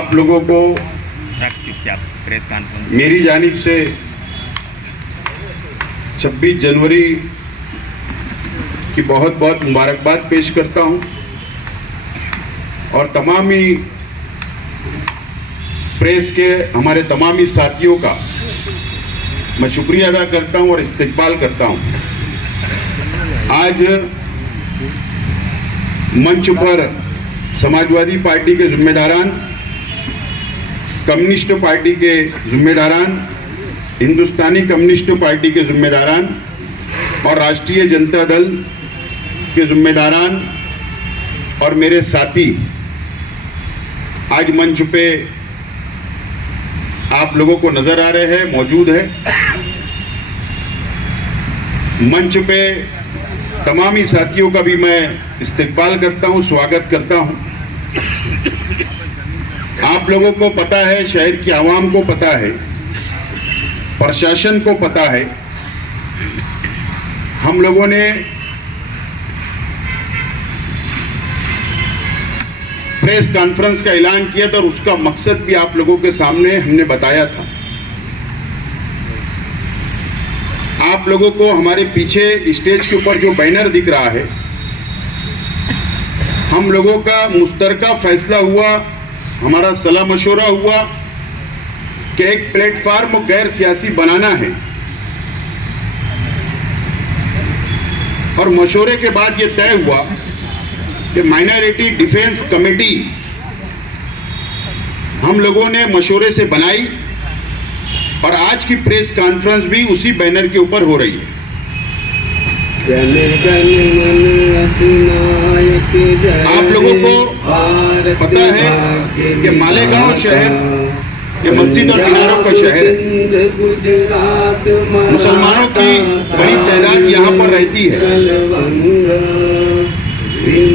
आप लोगों को प्रेस कॉन्फ्रेंस मेरी जानिब से 26 जनवरी की बहुत बहुत मुबारकबाद पेश करता हूं और तमाम ही प्रेस के हमारे तमाम ही साथियों का मैं शुक्रिया अदा करता हूं और इस्तकबाल करता हूं। आज मंच पर समाजवादी पार्टी के जिम्मेदारान, कम्युनिस्ट पार्टी के जिम्मेदारान, हिंदुस्तानी कम्युनिस्ट पार्टी के जिम्मेदारान और राष्ट्रीय जनता दल के जिम्मेदारान और मेरे साथी आज मंच पे आप लोगों को नजर आ रहे हैं, मौजूद है। मंच पे तमाम ही साथियों का भी मैं इस्तकबाल करता हूं, स्वागत करता हूं। आप लोगों को पता है, शहर की आवाम को पता है, प्रशासन को पता है, हम लोगों ने प्रेस कॉन्फ्रेंस का ऐलान किया था और उसका मकसद भी आप लोगों के सामने हमने बताया था। आप लोगों को हमारे पीछे स्टेज के ऊपर जो बैनर दिख रहा है, हम लोगों का मुश्तरका फैसला हुआ, हमारा सलाह मशवरा हुआ कि एक प्लेटफार्म गैर सियासी बनाना है और मशवरे के बाद ये तय हुआ कि माइनॉरिटी डिफेंस कमेटी हम लोगों ने मशवरे से बनाई और आज की प्रेस कॉन्फ्रेंस भी उसी बैनर के ऊपर हो रही है। आप लोगों को पता है कि मालेगांव शहर ये मस्जिद और मीनारों का शहर है। मुसलमानों की बड़ी तादाद यहाँ पर रहती है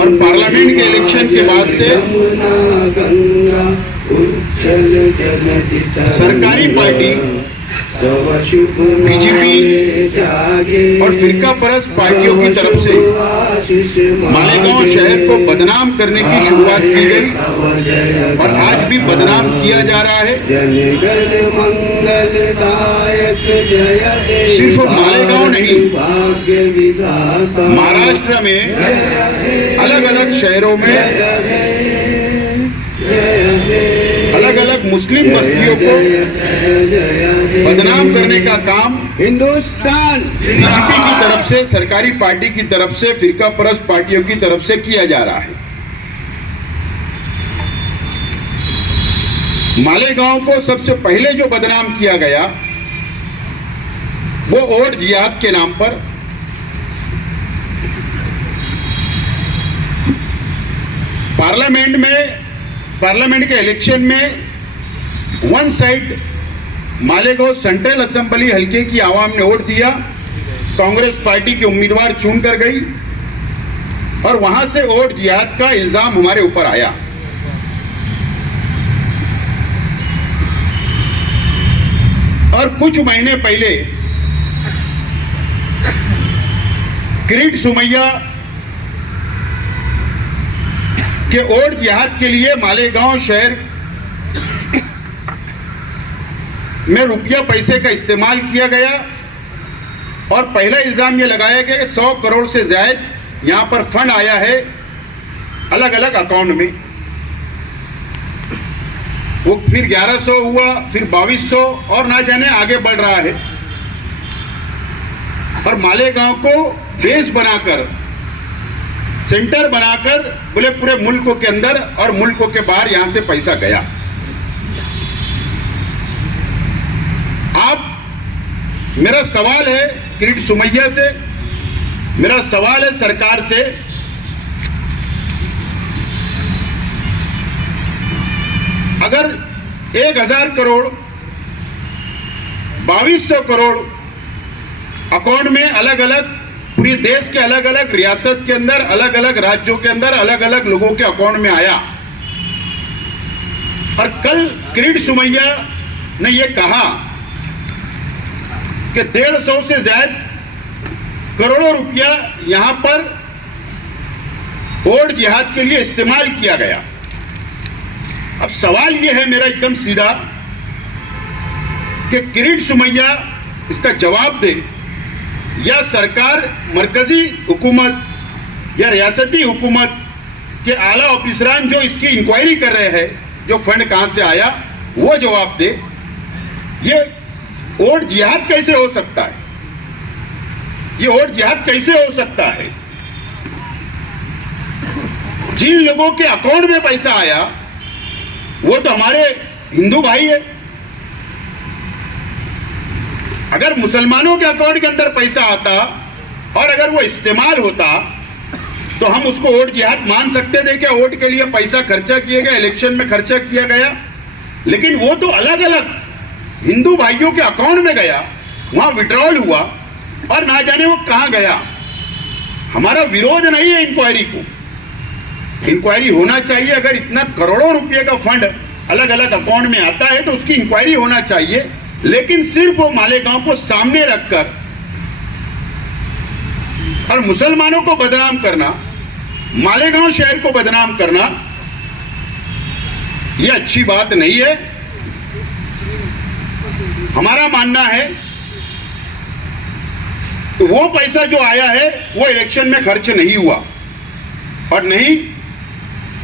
और पार्लियामेंट के इलेक्शन के बाद से सरकारी पार्टी बीजेपी और फिरका परस्त पार्टियों की तरफ से मालेगांव शहर को बदनाम करने की शुरुआत की गई और आज भी बदनाम किया जा रहा है। सिर्फ मालेगांव नहीं, महाराष्ट्र में अलग अलग शहरों में अलग अलग मुस्लिम बस्तियों को बदनाम करने का काम हिंदुस्तान बीजेपी की तरफ से, सरकारी पार्टी की तरफ से, फिरका परस्त पार्टियों की तरफ से किया जा रहा है। मालेगांव को सबसे पहले जो बदनाम किया गया वो वोट जिहाद के नाम पर पार्लियामेंट के इलेक्शन में one side Malegaon central assembly हल्के की आवाम ने वोट दिया, कांग्रेस पार्टी के उम्मीदवार चुन कर गई और वहां से वोट जिहाद का इल्जाम हमारे ऊपर आया। और कुछ महीने पहले किरीट सोमैया के वोट जिहाद के लिए मालेगांव शहर में रुपया पैसे का इस्तेमाल किया गया और पहला इल्जाम यह लगाया गया कि 100 करोड़ से ज्यादा यहां पर फंड आया है अलग अलग अकाउंट में। वो फिर 1100 हुआ, फिर 2200 और ना जाने आगे बढ़ रहा है। और मालेगांव को बेस बनाकर, सेंटर बनाकर बोले पूरे मुल्क के अंदर और मुल्क के बाहर यहां से पैसा गया। मेरा सवाल है किरीट सोमैया से, मेरा सवाल है सरकार से, अगर 1000 करोड़ 2200 करोड़ अकाउंट में अलग अलग पूरे देश के अलग अलग रियासत के अंदर, अलग अलग राज्यों के अंदर अलग अलग लोगों के अकाउंट में आया और कल किरीट सोमैया ने यह कहा कि 150 से ज्यादा करोड़ों रुपया यहां पर वोट जिहाद के लिए इस्तेमाल किया गया। अब सवाल यह है मेरा एकदम सीधा कि किरीट सोमैया इसका जवाब दे, या सरकार मरकजी हुकूमत या रियासती हुकूमत के आला ऑफिसरान जो इसकी इंक्वायरी कर रहे हैं, जो फंड कहां से आया, वो जवाब दे। ये वोट जिहाद कैसे हो सकता है? ये वोट जिहाद कैसे हो सकता है? जिन लोगों के अकाउंट में पैसा आया वो तो हमारे हिंदू भाई है। अगर मुसलमानों के अकाउंट के अंदर पैसा आता और अगर वो इस्तेमाल होता तो हम उसको वोट जिहाद मान सकते थे क्या? वोट के लिए पैसा खर्चा किया गया, इलेक्शन में खर्चा किया गया, लेकिन वो तो अलग अलग हिंदू भाइयों के अकाउंट में गया, वहां विड्रॉल हुआ और ना जाने वो कहां गया। हमारा विरोध नहीं है इंक्वायरी को, इंक्वायरी होना चाहिए। अगर इतना करोड़ों रुपए का फंड अलग अलग अकाउंट में आता है तो उसकी इंक्वायरी होना चाहिए, लेकिन सिर्फ वो मालेगांव को सामने रखकर और मुसलमानों को बदनाम करना, मालेगांव शहर को बदनाम करना, यह अच्छी बात नहीं है। हमारा मानना है तो वो पैसा जो आया है वो इलेक्शन में खर्च नहीं हुआ, और नहीं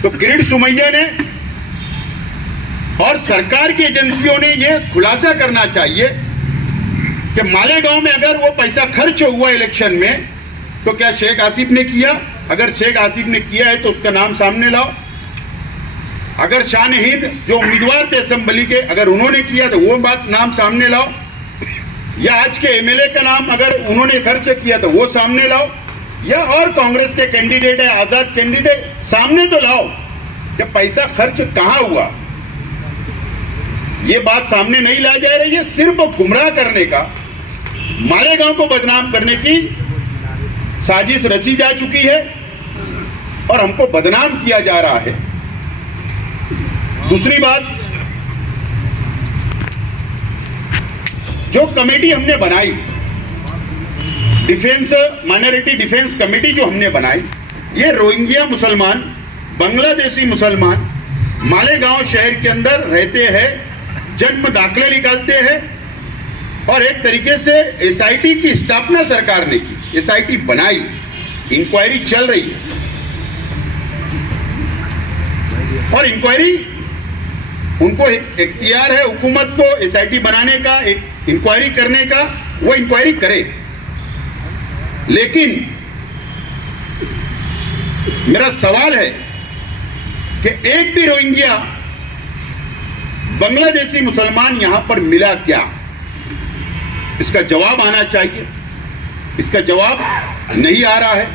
तो किरीट सोमैया ने और सरकार की एजेंसियों ने यह खुलासा करना चाहिए कि मालेगांव में अगर वो पैसा खर्च हुआ इलेक्शन में तो क्या शेख आसिफ ने किया? अगर शेख आसिफ ने किया है तो उसका नाम सामने लाओ। अगर शान हिंद जो उम्मीदवार थे असेंबली के, अगर उन्होंने किया तो वो बात नाम सामने लाओ। या आज के एमएलए का नाम अगर उन्होंने खर्च किया तो वो सामने लाओ, या और कांग्रेस के कैंडिडेट है, आजाद कैंडिडेट, सामने तो लाओ कि पैसा खर्च कहां हुआ। ये बात सामने नहीं लाई जा रही है। सिर्फ गुमराह करने का, मालेगांव को बदनाम करने की साजिश रची जा चुकी है और हमको बदनाम किया जा रहा है। दूसरी बात, जो कमेटी हमने बनाई, डिफेंस माइनॉरिटी डिफेंस कमेटी जो हमने बनाई, ये रोहिंग्या मुसलमान, बांग्लादेशी मुसलमान मालेगांव शहर के अंदर रहते हैं, जन्म दाखले निकालते हैं, और एक तरीके से एसआईटी की स्थापना सरकार ने की, एसआईटी बनाई, इंक्वायरी चल रही है, और इंक्वायरी उनको इख्तियार है हुकूमत को एसआईटी बनाने का, एक इंक्वायरी करने का, वो इंक्वायरी करे। लेकिन मेरा सवाल है कि एक भी रोहिंग्या बांग्लादेशी मुसलमान यहां पर मिला क्या? इसका जवाब आना चाहिए। इसका जवाब नहीं आ रहा है।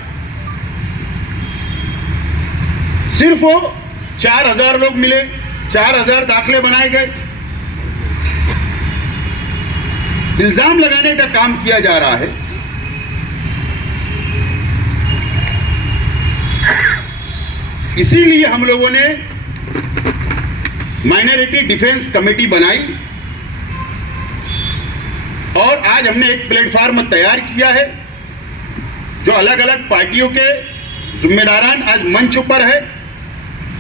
सिर्फ वो 4000 लोग मिले, 4000 दाखले बनाए गए, इल्जाम लगाने का काम किया जा रहा है। इसीलिए हम लोगों ने माइनॉरिटी डिफेंस कमेटी बनाई और आज हमने एक प्लेटफॉर्म तैयार किया है जो अलग अलग पार्टियों के जिम्मेदारान आज मंच पर है,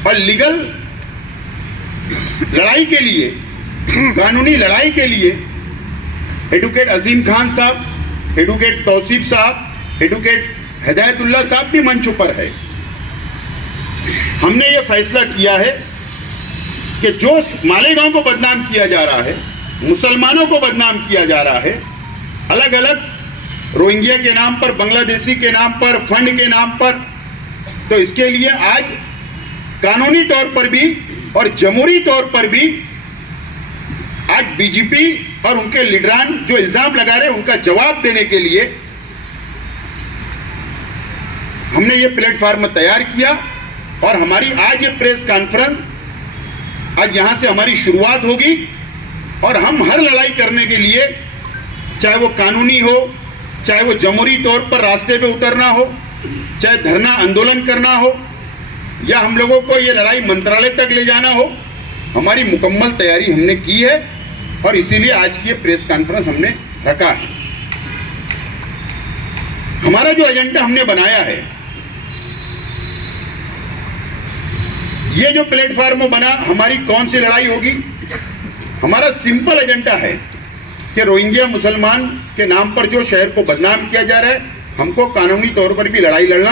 और लीगल लड़ाई के लिए, कानूनी लड़ाई के लिए एडवोकेट अजीम खान साहब, एडवोकेट तौसीफ साहब, एडवोकेट हिदायतुल्लाह साहब भी मंच पर है। हमने ये फैसला किया है कि जो मालेगांव को बदनाम किया जा रहा है, मुसलमानों को बदनाम किया जा रहा है, अलग अलग रोहिंग्या के नाम पर, बांग्लादेशी के नाम पर, फंड के नाम पर, तो इसके लिए आज कानूनी तौर पर भी और जमहूरी तौर पर भी आज बीजेपी और उनके लीडरान जो इल्जाम लगा रहे हैं उनका जवाब देने के लिए हमने ये प्लेटफॉर्म तैयार किया। और हमारी आज ये प्रेस कॉन्फ्रेंस, आज यहां से हमारी शुरुआत होगी, और हम हर लड़ाई करने के लिए, चाहे वो कानूनी हो, चाहे वो जमहूरी तौर पर रास्ते पे उतरना हो, चाहे धरना आंदोलन करना हो, या हम लोगों को ये लड़ाई मंत्रालय तक ले जाना हो, हमारी मुकम्मल तैयारी हमने की है, और इसीलिए आज की ये प्रेस कॉन्फ्रेंस हमने रखा है। हमारा जो एजेंडा हमने बनाया है, ये जो प्लेटफॉर्म बना, हमारी कौन सी लड़ाई होगी? हमारा सिंपल एजेंडा है कि रोहिंग्या मुसलमान के नाम पर जो शहर को बदनाम किया जा रहा है, हमको कानूनी तौर पर भी लड़ाई लड़ना,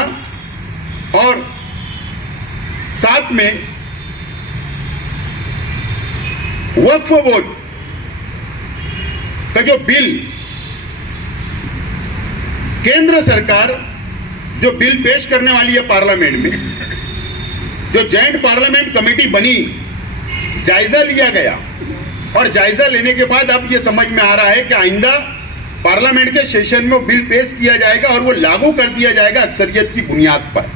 और साथ में वक्फ बोर्ड का जो बिल, केंद्र सरकार जो बिल पेश करने वाली है पार्लियामेंट में, जो जॉइंट पार्लियामेंट कमेटी बनी, जायजा लिया गया, और जायजा लेने के बाद अब ये समझ में आ रहा है कि आइंदा पार्लियामेंट के सेशन में वो बिल पेश किया जाएगा और वो लागू कर दिया जाएगा अक्सरियत की बुनियाद पर,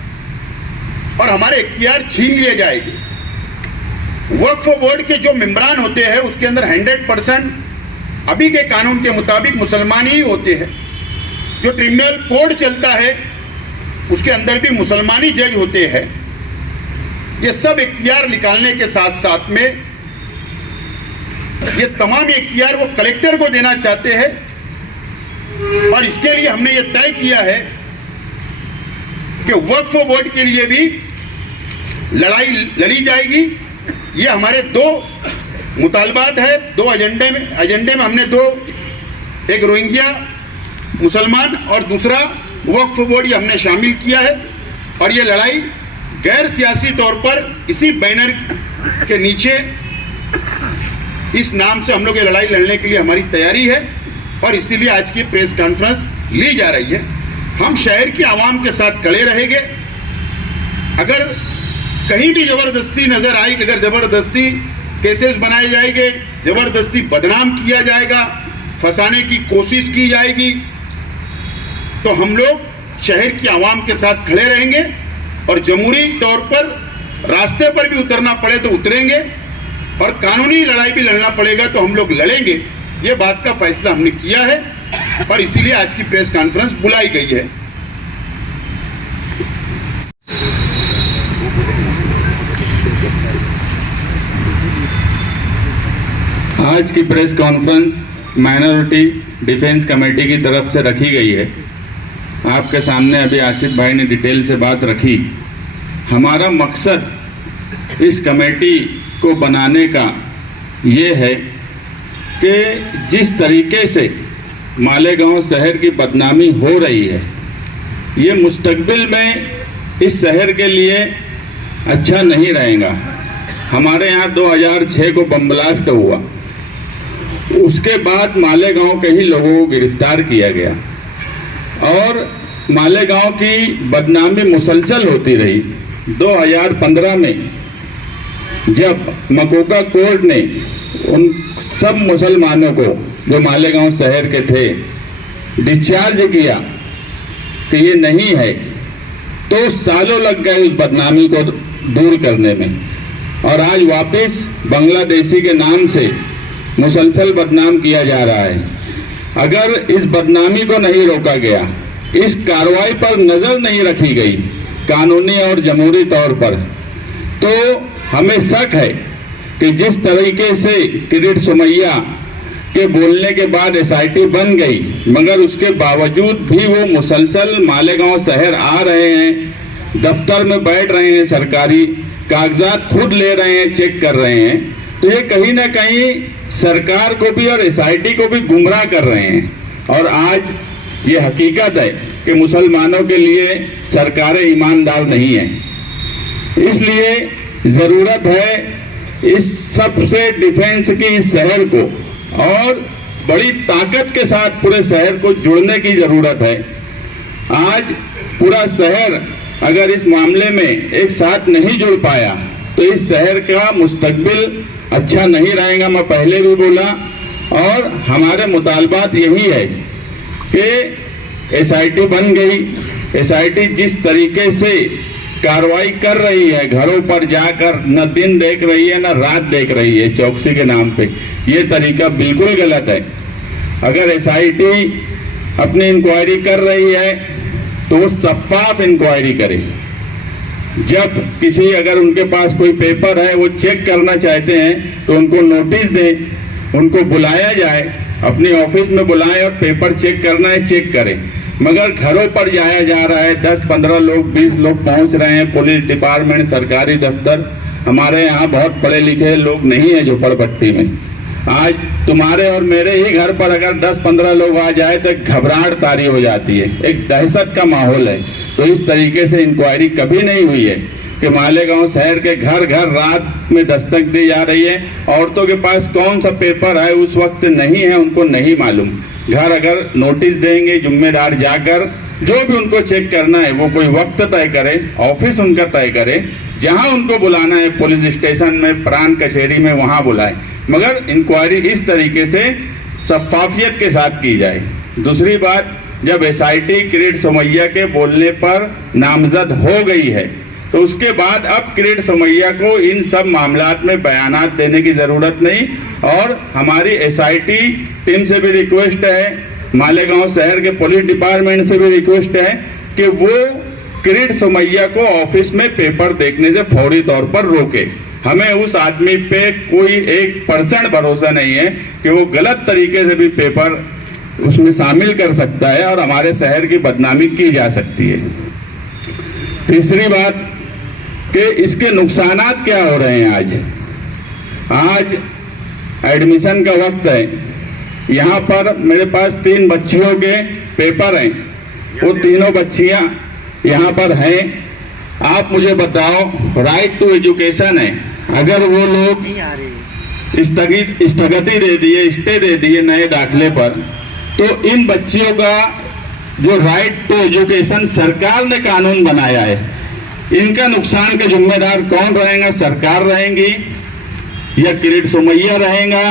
और हमारे इख्तियार छीन लिए जाएंगे। वक्फ बोर्ड के जो मेंबरान होते हैं उसके अंदर 100% अभी के कानून के मुताबिक मुसलमान ही होते हैं। जो ट्रिब्यूनल कोड चलता है उसके अंदर भी मुसलमानी जज होते हैं। ये सब इख्तियार निकालने के साथ साथ में ये तमाम इख्तियार वो कलेक्टर को देना चाहते हैं, और इसके लिए हमने ये तय किया है कि वक्फ बोर्ड के लिए भी लड़ाई लड़ी जाएगी। ये हमारे दो मुतालबात है, दो एजेंडे में हमने दो, एक रोहिंग्या मुसलमान और दूसरा वक्फ बोर्ड, ये हमने शामिल किया है। और ये लड़ाई गैर सियासी तौर पर इसी बैनर के नीचे इस नाम से हम लोग ये लड़ाई लड़ने के लिए हमारी तैयारी है, और इसीलिए आज की प्रेस कॉन्फ्रेंस ली जा रही है। हम शहर की आवाम के साथ खड़े रहेंगे। अगर कहीं भी जबरदस्ती नजर आई, अगर जबरदस्ती केसेस बनाए जाएंगे, जबरदस्ती बदनाम किया जाएगा, फंसाने की कोशिश की जाएगी, तो हम लोग शहर की आवाम के साथ खड़े रहेंगे, और जमहूरी तौर पर रास्ते पर भी उतरना पड़े तो उतरेंगे, और कानूनी लड़ाई भी लड़ना पड़ेगा तो हम लोग लड़ेंगे। ये बात का फैसला हमने किया है, और इसीलिए आज की प्रेस कॉन्फ्रेंस बुलाई गई है। आज की press conference minority defence committee की तरफ से रखी गई है। आपके सामने अभी आसिफ भाई ने डिटेल से बात रखी। हमारा मकसद इस कमेटी को बनाने का ये है कि जिस तरीके से मालेगांव शहर की बदनामी हो रही है, ये मुस्तकबिल में इस शहर के लिए अच्छा नहीं रहेगा। हमारे यहाँ 2006 को बम ब्लास्ट हुआ, उसके बाद मालेगांव के ही लोगों को गिरफ्तार किया गया, और मालेगांव की बदनामी मुसलसल होती रही। 2015 में जब मकोका कोर्ट ने उन सब मुसलमानों को जो मालेगांव शहर के थे डिस्चार्ज किया कि ये नहीं है, तो सालों लग गए उस बदनामी को दूर करने में, और आज वापस बांग्लादेशी के नाम से मुसलसल बदनाम किया जा रहा है। अगर इस बदनामी को नहीं रोका गया, इस कार्रवाई पर नजर नहीं रखी गई कानूनी और जमहूरी तौर पर, तो हमें शक है कि जिस तरीके से किरीट सुमैया के बोलने के बाद एसआईटी बन गई, मगर उसके बावजूद भी वो मुसलसल मालेगांव शहर आ रहे हैं, दफ्तर में बैठ रहे हैं, सरकारी कागजात खुद ले रहे हैं, चेक कर रहे हैं, तो ये कहीं ना कहीं सरकार को भी और एसआईटी को भी गुमराह कर रहे हैं। और आज ये हकीकत है कि मुसलमानों के लिए सरकारें ईमानदार नहीं है, इसलिए ज़रूरत है इस सबसे डिफेंस की इस शहर को, और बड़ी ताकत के साथ पूरे शहर को जुड़ने की ज़रूरत है। आज पूरा शहर अगर इस मामले में एक साथ नहीं जुड़ पाया तो इस शहर का मुस्तकबिल अच्छा नहीं रहेगा। मैं पहले भी बोला, और हमारे मुतालबात यही है कि एसआईटी बन गई, एसआईटी जिस तरीके से कार्रवाई कर रही है, घरों पर जाकर न दिन देख रही है न रात देख रही है चौकसी के नाम पे, ये तरीका बिल्कुल गलत है। अगर एसआईटी अपनी इंक्वायरी कर रही है तो वो शफाफ इंक्वायरी करे। जब किसी अगर उनके पास कोई पेपर है वो चेक करना चाहते हैं तो उनको नोटिस दें, उनको बुलाया जाए, अपने ऑफिस में बुलाएं और पेपर चेक करना है चेक करें। मगर घरों पर जाया जा रहा है, 10-15 लोग 20 लोग पहुंच रहे हैं, पुलिस डिपार्टमेंट, सरकारी दफ्तर, हमारे यहाँ बहुत पढ़े लिखे लोग नहीं है झोपड़पट्टी में। आज तुम्हारे और मेरे ही घर पर अगर 10-15 लोग आ जाए तो एक घबराहट तारी हो जाती है, एक दहशत का माहौल है। तो इस तरीके से इंक्वायरी कभी नहीं हुई है कि मालेगांव शहर के घर घर रात में दस्तक दी जा रही है। औरतों के पास कौन सा पेपर है उस वक्त नहीं है, उनको नहीं मालूम। घर अगर नोटिस देंगे, जिम्मेदार जाकर जो भी उनको चेक करना है वो कोई वक्त तय करे, ऑफिस उनका तय करे, जहां उनको बुलाना है पुलिस स्टेशन में, प्राण कचहरी में, वहां बुलाए, मगर इंक्वायरी इस तरीके से शफाफियत के साथ की जाए। दूसरी बात, जब एसआईटी किरीट सोमैया के बोलने पर नामजद हो गई है तो उसके बाद अब किरीट सोमैया को इन सब मामलात में बयानात देने की ज़रूरत नहीं। और हमारी एसआईटी टीम से भी रिक्वेस्ट है, मालेगांव शहर के पुलिस डिपार्टमेंट से भी रिक्वेस्ट है कि वो किरीट सोमैया को ऑफिस में पेपर देखने से फौरी तौर पर रोके। हमें उस आदमी पे कोई 1% भरोसा नहीं है कि वो गलत तरीके से भी पेपर उसमें शामिल कर सकता है और हमारे शहर की बदनामी की जा सकती है। तीसरी बात कि इसके नुकसानात क्या हो रहे हैं। आज एडमिशन का वक्त है, यहाँ पर मेरे पास 3 बच्चियों के पेपर हैं, वो तीनों बच्चियाँ यहाँ पर हैं। आप मुझे बताओ, राइट टू एजुकेशन है, अगर वो लोग स्थगिति दे दिए, स्टे दे दिए नए दाखिले पर, तो इन बच्चियों का जो राइट टू एजुकेशन सरकार ने कानून बनाया है, इनका नुकसान के जिम्मेदार कौन रहेगा? सरकार रहेंगी या किरीट सोमैया रहेगा,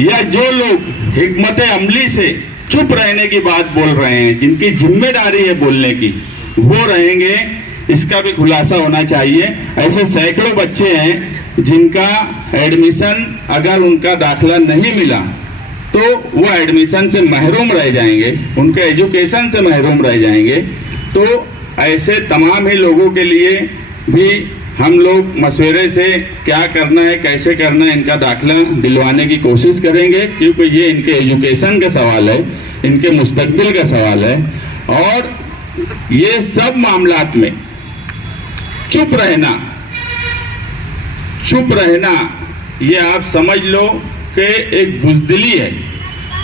या जो लोग हिकमत अमली से चुप रहने की बात बोल रहे हैं, जिनकी जिम्मेदारी है बोलने की, वो रहेंगे? इसका भी खुलासा होना चाहिए। ऐसे सैकड़ों बच्चे हैं जिनका एडमिशन, अगर उनका दाखिला नहीं मिला तो वो एडमिशन से महरूम रह जाएंगे, उनके एजुकेशन से महरूम रह जाएंगे। तो ऐसे तमाम ही लोगों के लिए भी हम लोग मशवरे से क्या करना है, कैसे करना है, इनका दाखिला दिलवाने की कोशिश करेंगे, क्योंकि ये इनके एजुकेशन का सवाल है, इनके मुस्तकबिल का सवाल है। और ये सब मामलात में चुप रहना ये आप समझ लो कि एक बुज़दिली है,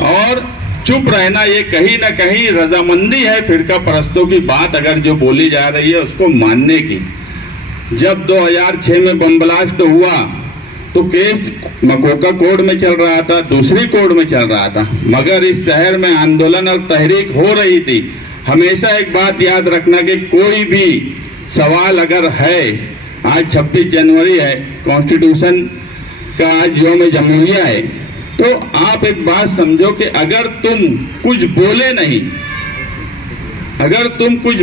और चुप रहना ये कहीं ना कहीं रजामंदी है फिरका परस्तों की बात अगर जो बोली जा रही है उसको मानने की। जब 2006 में बम ब्लास्ट हुआ तो केस मकोका कोर्ट में चल रहा था, दूसरी कोर्ट में चल रहा था, मगर इस शहर में आंदोलन और तहरीक हो रही थी। हमेशा एक बात याद रखना कि कोई भी सवाल अगर है, आज 26 जनवरी है, कॉन्स्टिट्यूशन का आज यौम जमहूरिया है, तो आप एक बात समझो कि अगर तुम कुछ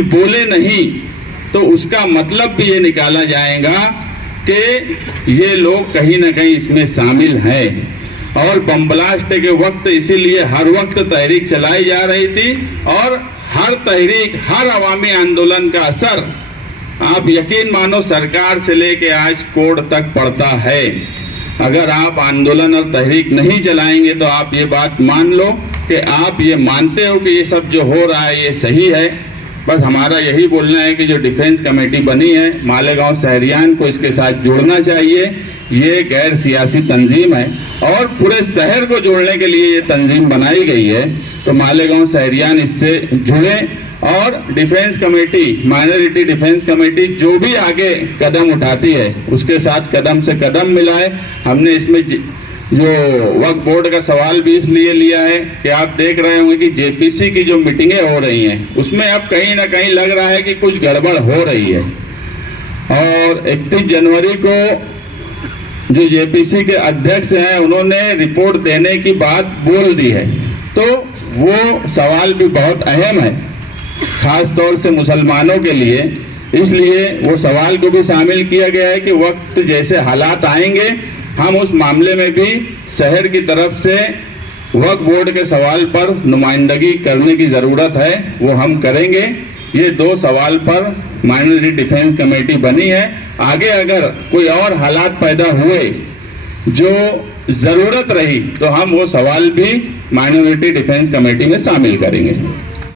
बोले नहीं तो उसका मतलब भी ये निकाला जाएगा कि ये लोग कहीं ना कहीं इसमें शामिल हैं। और बम ब्लास्ट के वक्त इसीलिए हर वक्त तहरीक चलाई जा रही थी, और हर तहरीक, हर अवामी आंदोलन का असर आप यकीन मानो सरकार से लेके आज कोर्ट तक पड़ता है। अगर आप आंदोलन और तहरीक नहीं चलाएंगे तो आप ये बात मान लो कि आप ये मानते हो कि ये सब जो हो रहा है ये सही है। बस हमारा यही बोलना है कि जो डिफेंस कमेटी बनी है, मालेगांव शहरियान को इसके साथ जुड़ना चाहिए। ये गैर सियासी तंजीम है और पूरे शहर को जोड़ने के लिए ये तंजीम बनाई गई है। तो मालेगांव शहरियान इससे जुड़े और defence committee, minority defence committee जो भी आगे कदम उठाती है उसके साथ कदम से कदम मिलाए। हमने इसमें जो वक्फ बोर्ड का सवाल भी इसलिए लिया है कि आप देख रहे होंगे कि जेपीसी की जो मीटिंगें हो रही हैं उसमें अब कहीं ना कहीं लग रहा है कि कुछ गड़बड़ हो रही है। और 31 जनवरी को जो जेपीसी के अध्यक्ष हैं उन्होंने रिपोर्ट देने की बात बोल दी है, तो वो सवाल भी बहुत अहम है खास तौर से मुसलमानों के लिए। इसलिए वो सवाल को भी शामिल किया गया है कि वक्त जैसे हालात आएंगे हम उस मामले में भी शहर की तरफ से वक्फ बोर्ड के सवाल पर नुमाइंदगी करने की ज़रूरत है, वो हम करेंगे। ये 2 सवाल पर माइनॉरिटी डिफेंस कमेटी बनी है। आगे अगर कोई और हालात पैदा हुए जो ज़रूरत रही तो हम वो सवाल भी माइनॉरिटी डिफेंस कमेटी में शामिल करेंगे।